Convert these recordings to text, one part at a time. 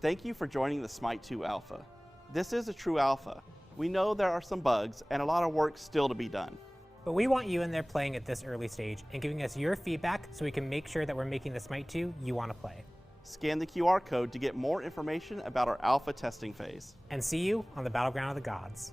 Thank you for joining the Smite 2 Alpha. This is a true alpha. We know there are some bugs and a lot of work still to be done. But we want you in there playing at this early stage and giving us your feedback so we can make sure that we're making the Smite 2 you want to play. Scan the QR code to get more information about our alpha testing phase. And see you on the Battleground of the Gods.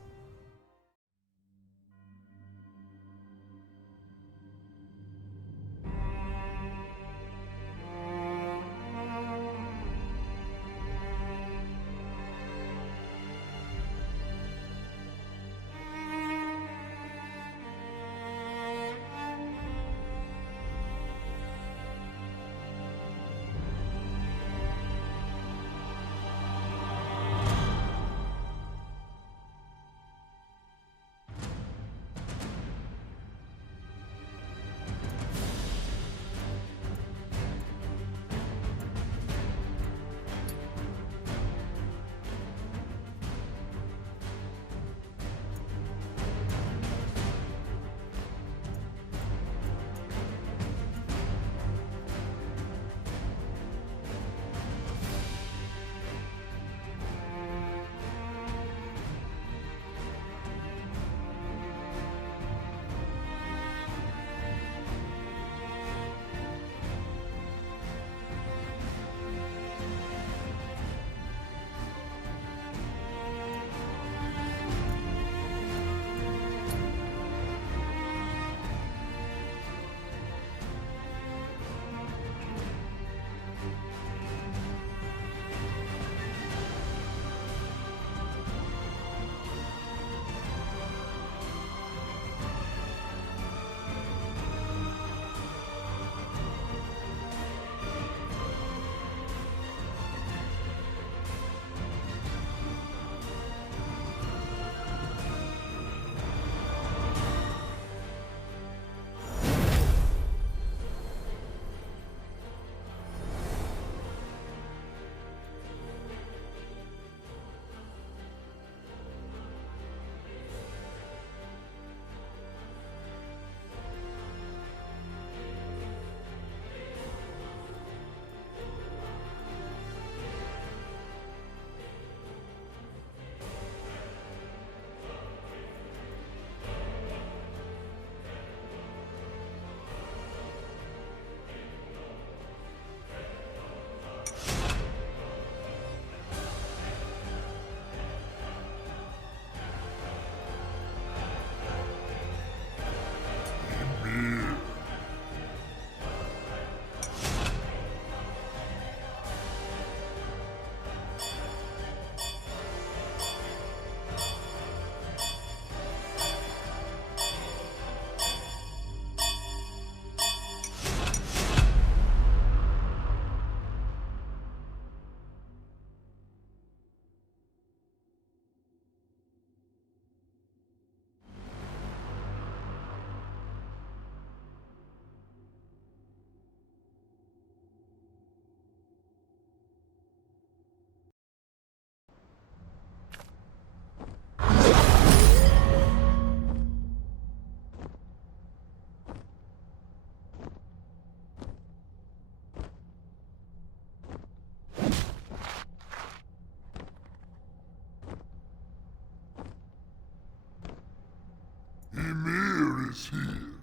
Ymir is here.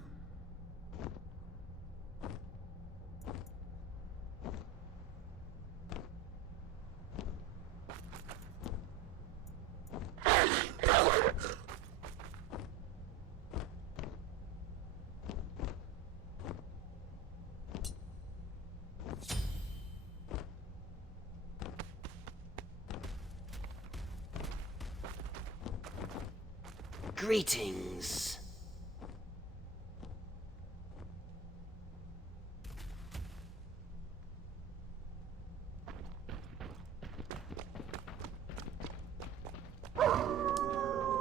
Greetings.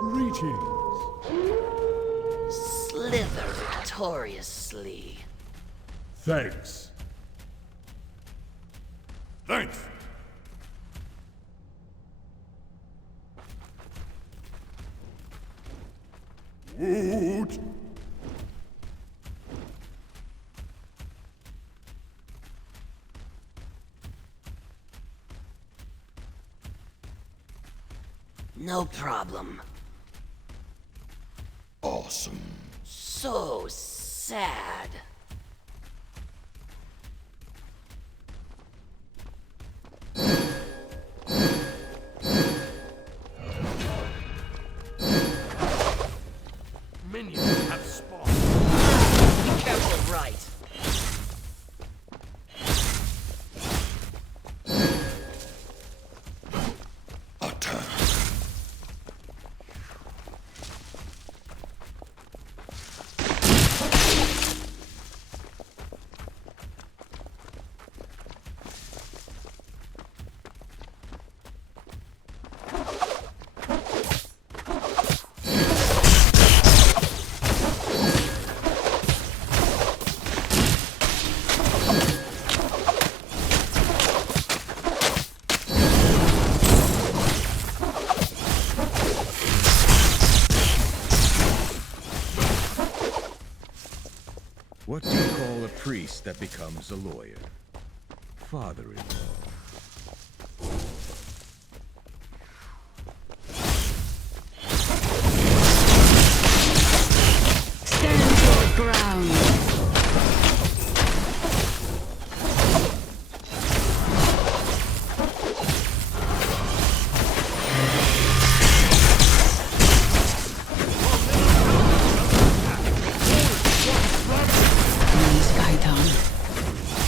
Greetings. Slither victoriously. Thanks. Thanks. Woot. No problem. Awesome. So sad. Minions have spawned. Be careful, right. Attack. What do you call a priest that becomes a lawyer? Father-in-law. Stand your ground. Please, Gaetan.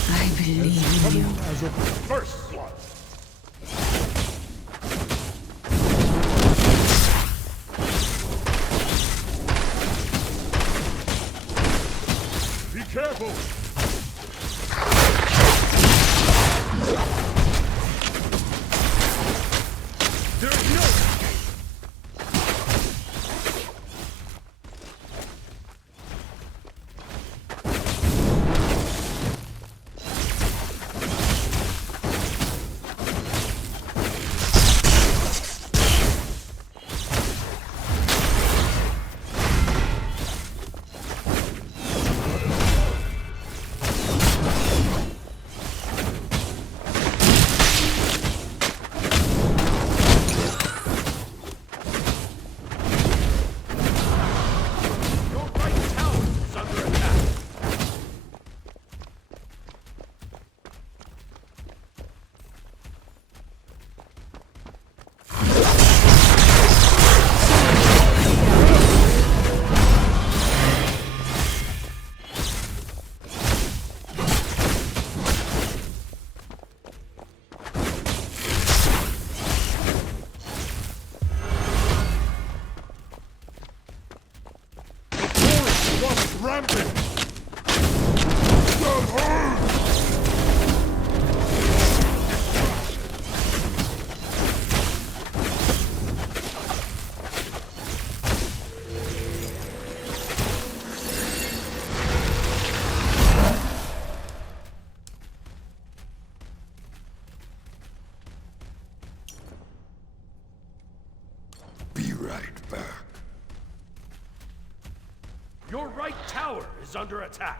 I believe in you. As a first blood. Be careful. There's no escape. Your right tower is under attack. Forest runs rampant. Stand hard. Be right back. Your right tower is under attack.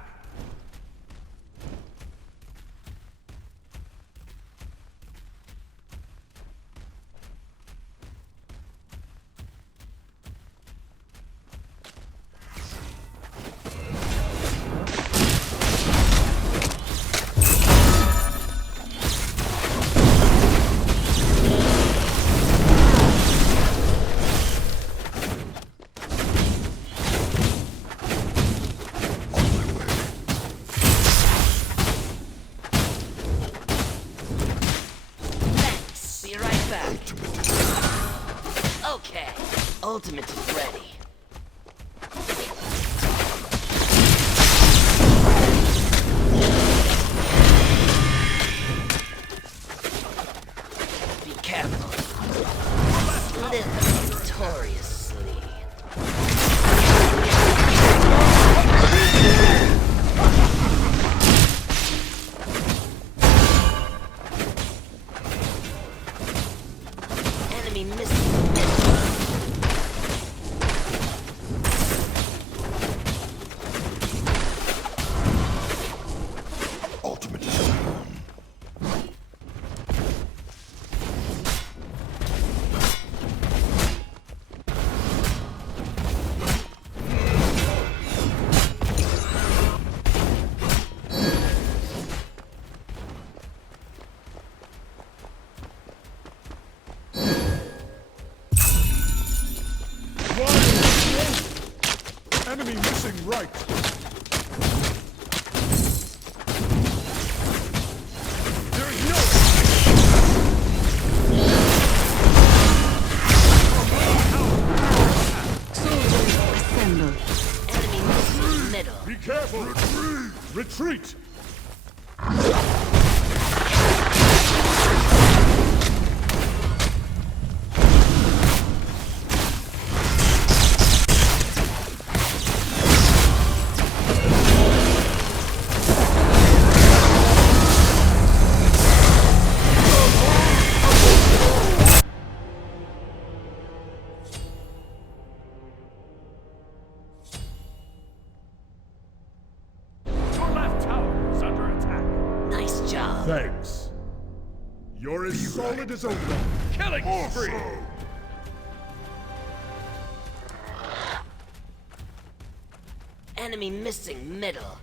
Thanks. Be right back. Okay. Ultimate is ready. Be careful. Live victoriously. Enemy missing. Retreat! Your left tower is under attack. Nice job. Thanks. You're as solid as a rock. Killing spree. Enemy missing middle.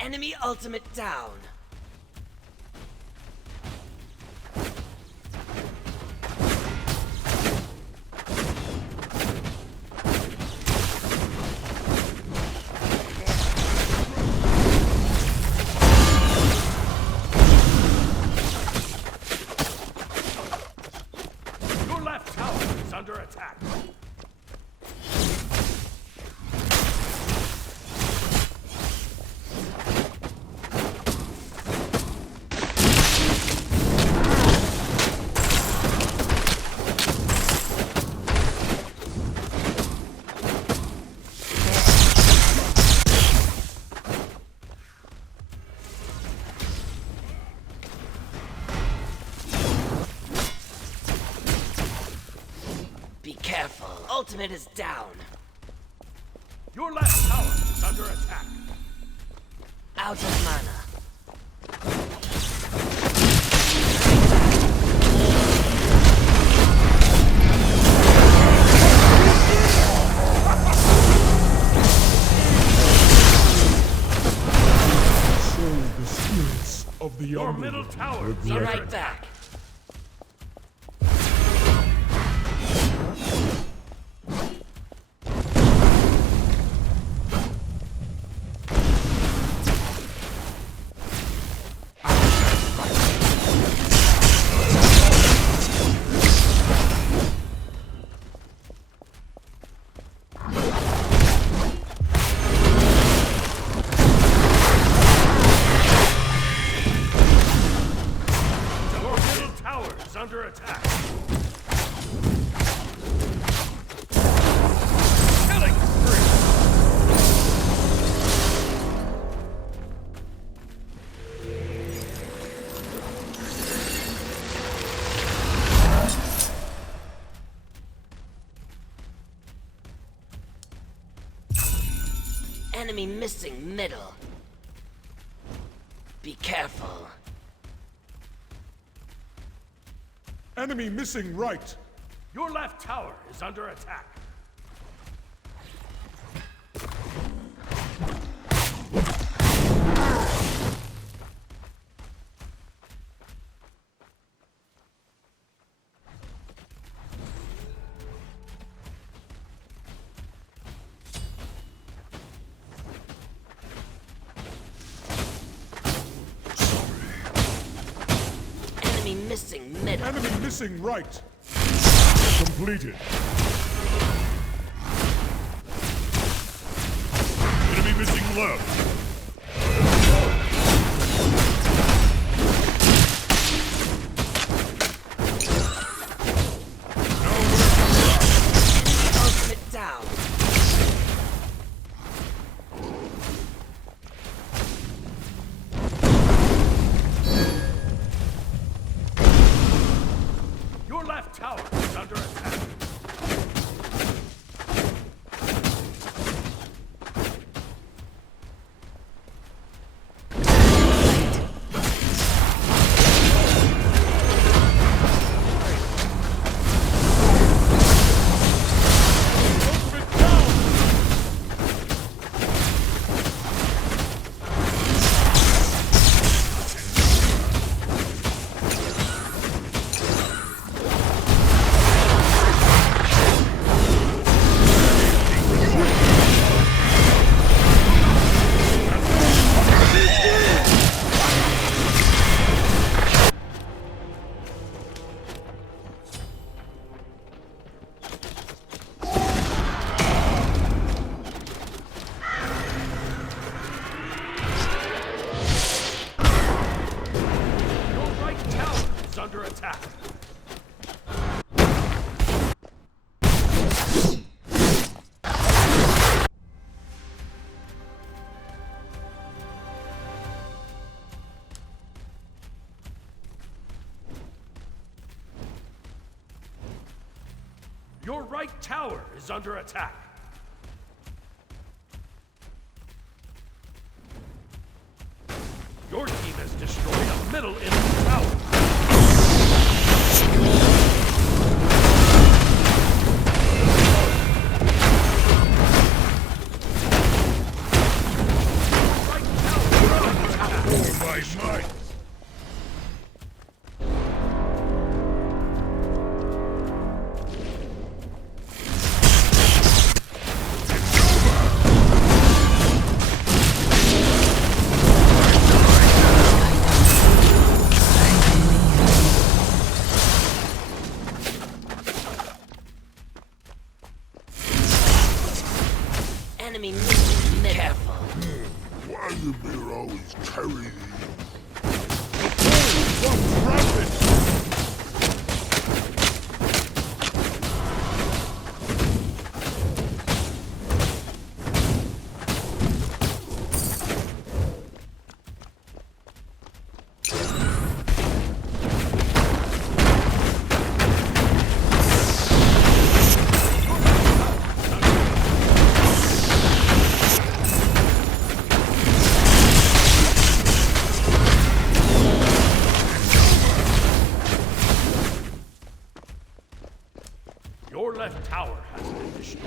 Enemy ultimate down. Your left tower is under attack. Be careful. Ultimate is down. Your left tower is under attack. Out of mana. Show the spirits of the Your underworld. middle tower is Be under right attack. back. Your middle tower is under attack. Killing spree. Enemy missing middle. Be careful. Enemy missing right. Your left tower is under attack. Enemy missing middle. Enemy missing right. Completed. Enemy missing left. Ultimate down. Your left tower is under attack. is under attack. Your team has destroyed a middle enemy tower. My might. Enemy missing middle. Careful. Why you beer always carry these? Your left tower has been destroyed.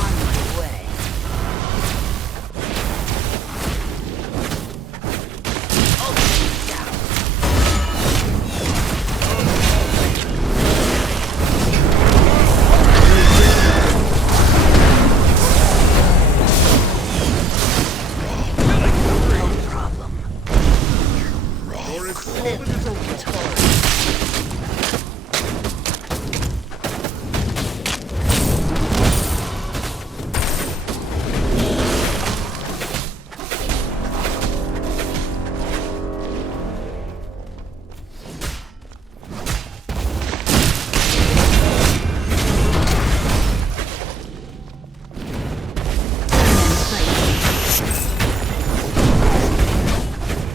On my way. Ultimate down. No problem. Live victorious.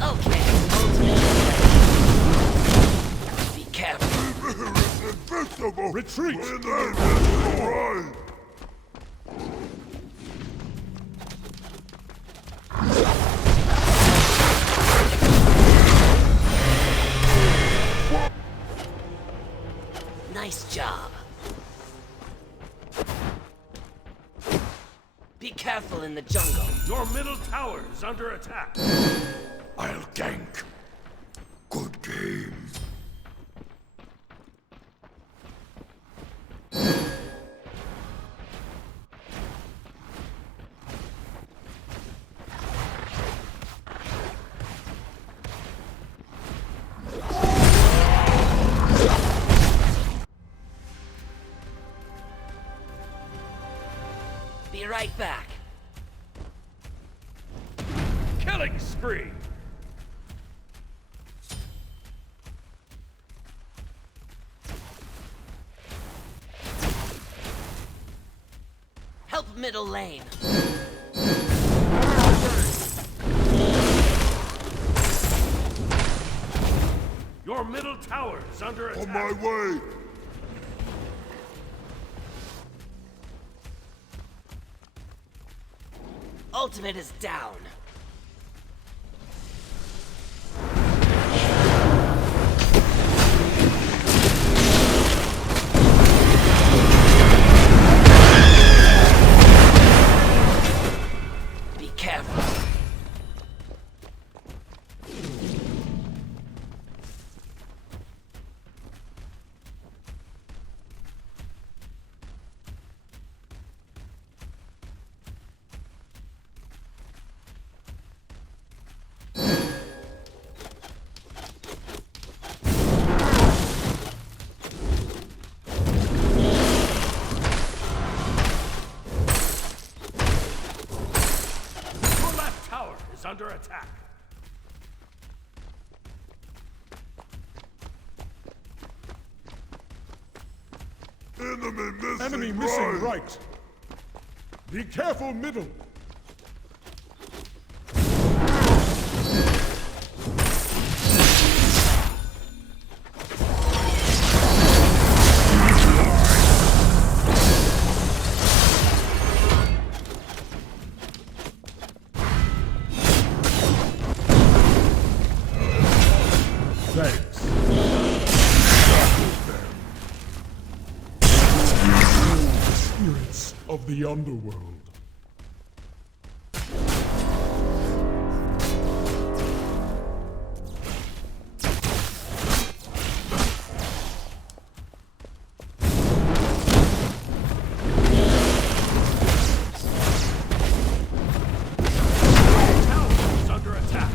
Okay, ultimate. Be careful. Invincible. Retreat. When they destroy. Nice job. Be careful in the jungle. Your middle tower is under attack. I'll gank. Good game. Be right back. Killing spree. Help middle lane. Your middle tower is under attack. On my way. Ultimate is down. Be careful. under attack. Enemy missing right. Be careful, middle. Thanks. Spirits of the underworld. Tower is under attack.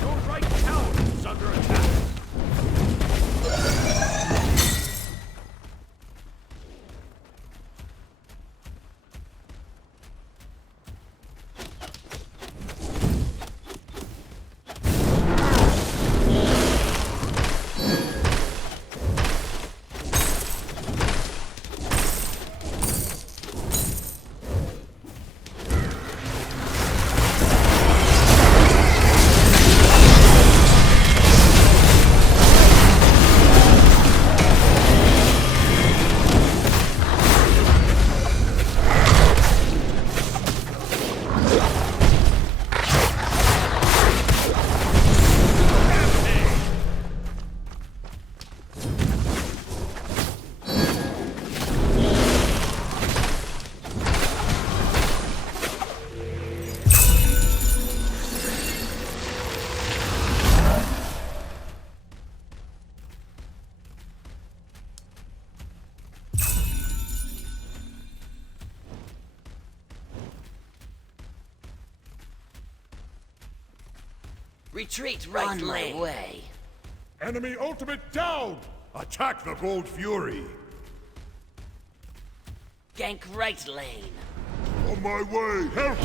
Your right tower is under attack. Retreat right On my lane. way. Enemy ultimate down! Attack the Gold Fury. Gank right lane. On my way! Help!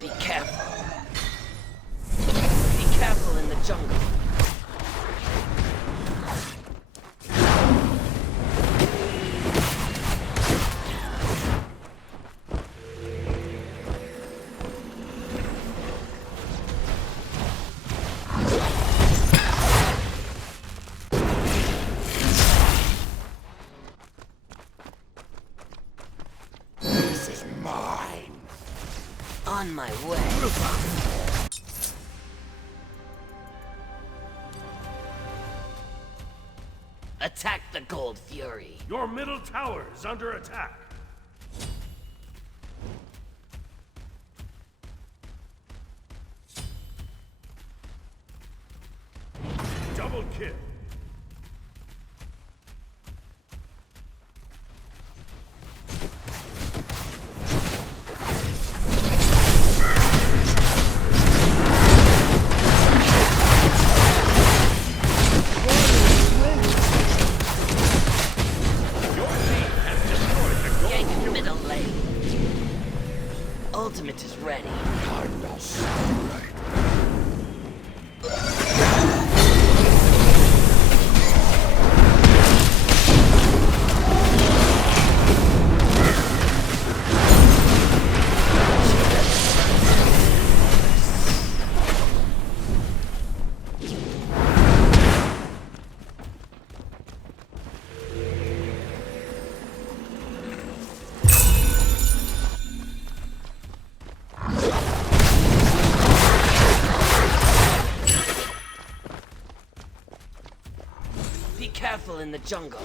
Be careful. Be careful in the jungle. This is mine! On my way. Attack the Gold Fury. Your middle tower is under attack. Double kill. careful in the jungle.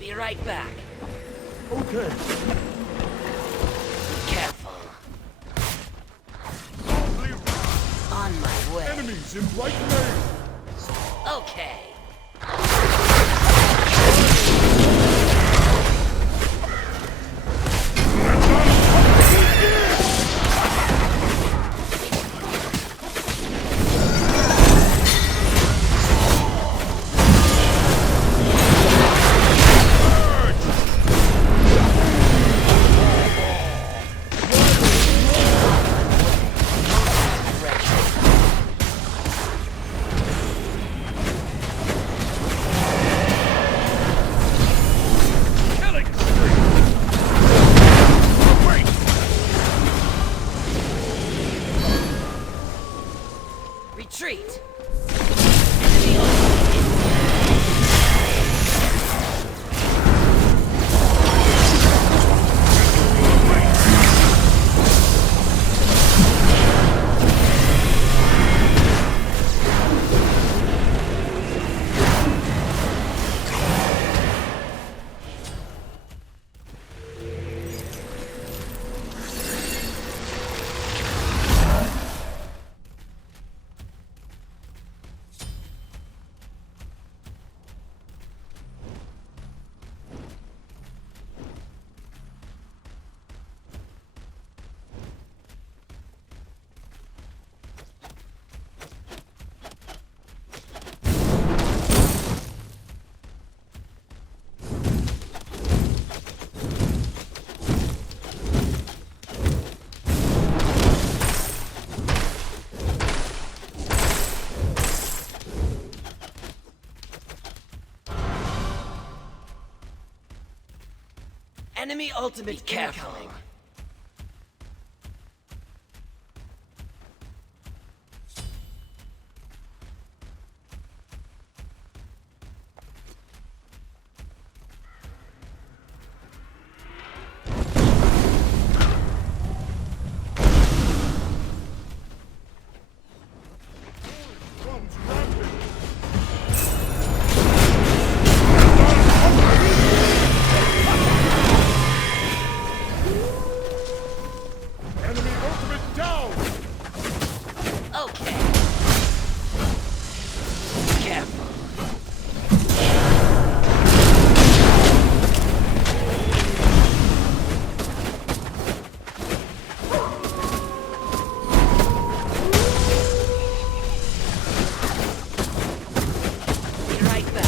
Be right back. Okay. Careful. Only On my way. enemies in right lane. Okay. Killing spree! Wait! Retreat. Enemy ultimate Enemy ultimate incoming. Comes rampant. Enemy ultimate down. Okay. Careful. Be right back.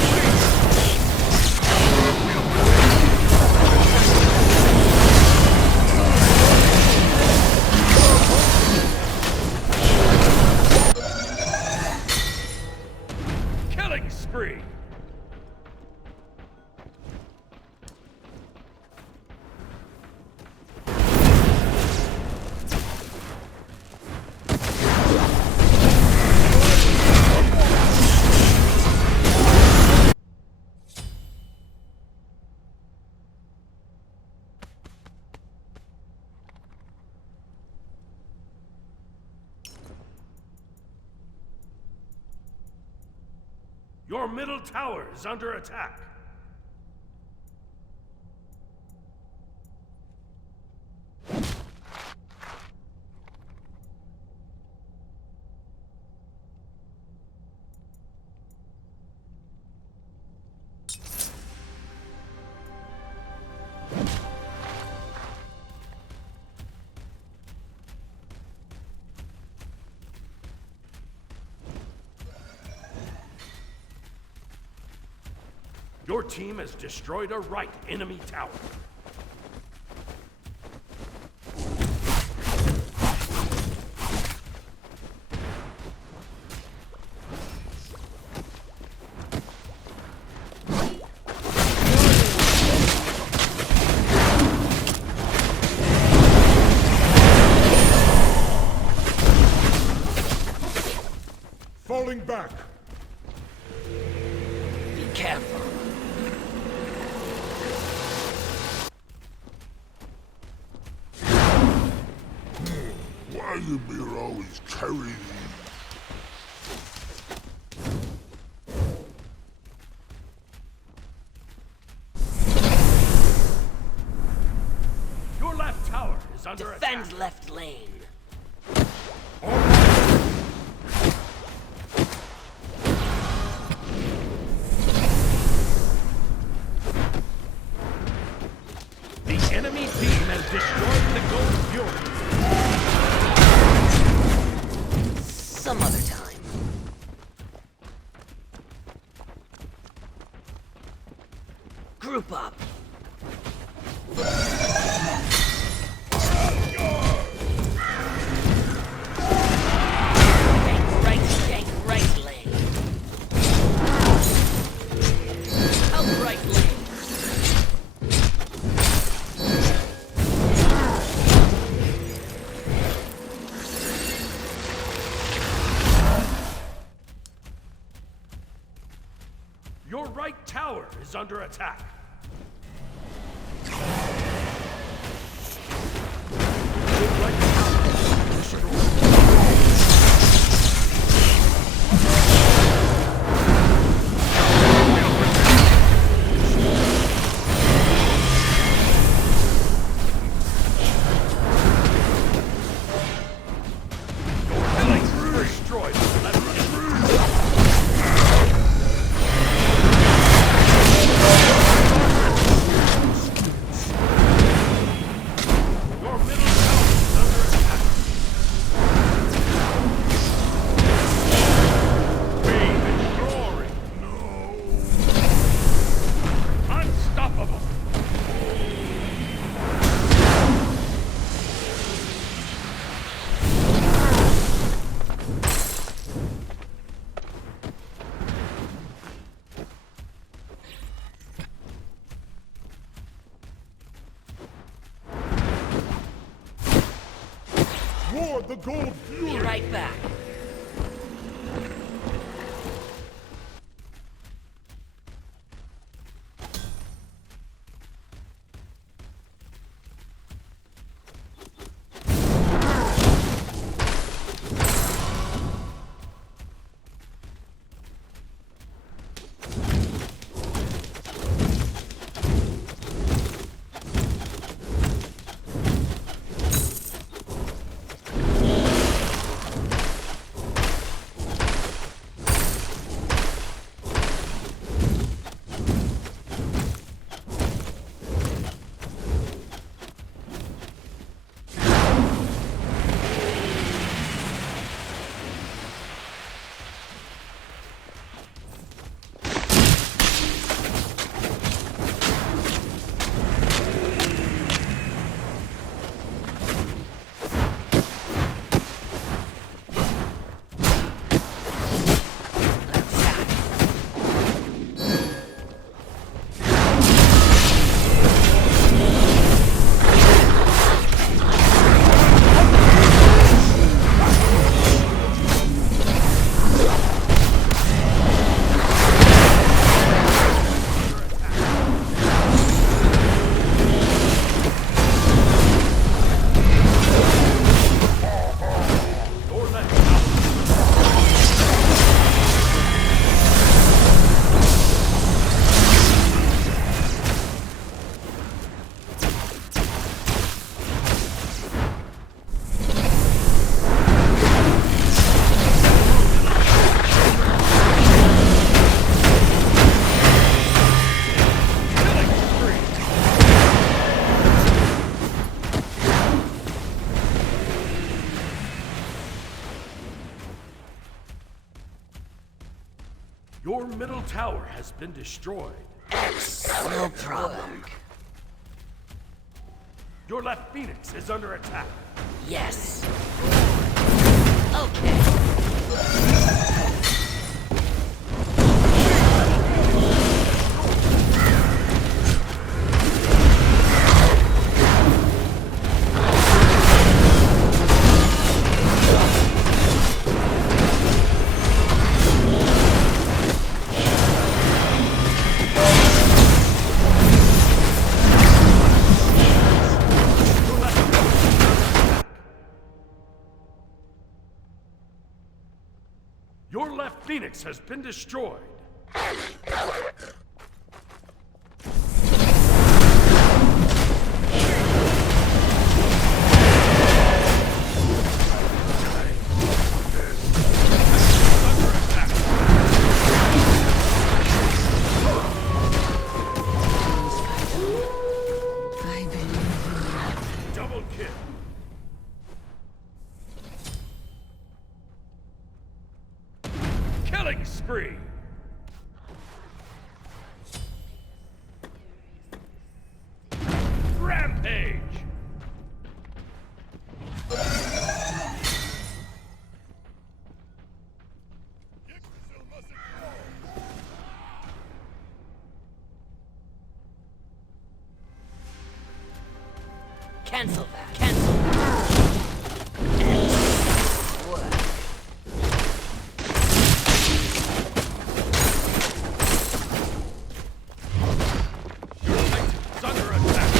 Killing spree! Your middle tower is under attack. Your team has destroyed a right enemy tower. Falling back. Be careful. Mayumiro is carrying. Your left tower is under Defend attack. left lane. The enemy team has destroyed the Gold Fury. Some other time. Group up. Gank right lane. Help right lane. Your right tower is under attack. Your right tower is destroyed. Destroyed. Your middle tower is under attack. Wave in glory. No. Unstoppable. Ward the Gold Be Fury! right back. Your middle tower has been destroyed. No problem. Your left Phoenix is under attack. Yes. Okay. Phoenix has been destroyed. I believe in you. Double kill. Killing spree. Rampage. Cancel that. Cancel that. Work. Titan's under attack.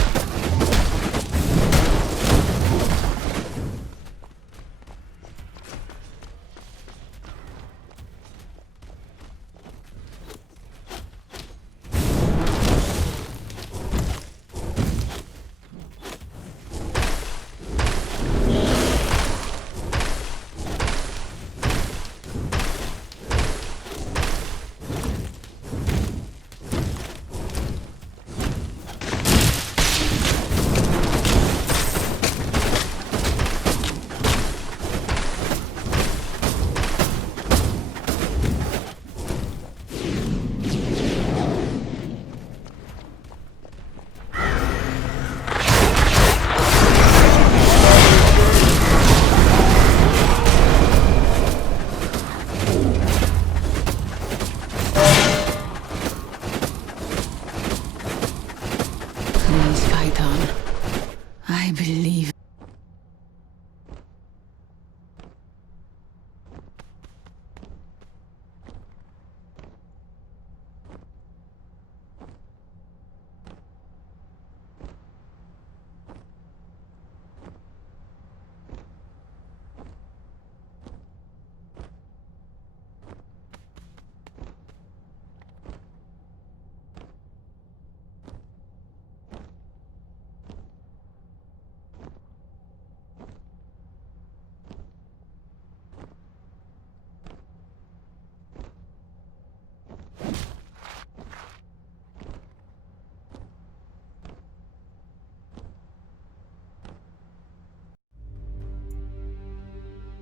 Please fight on. I believe.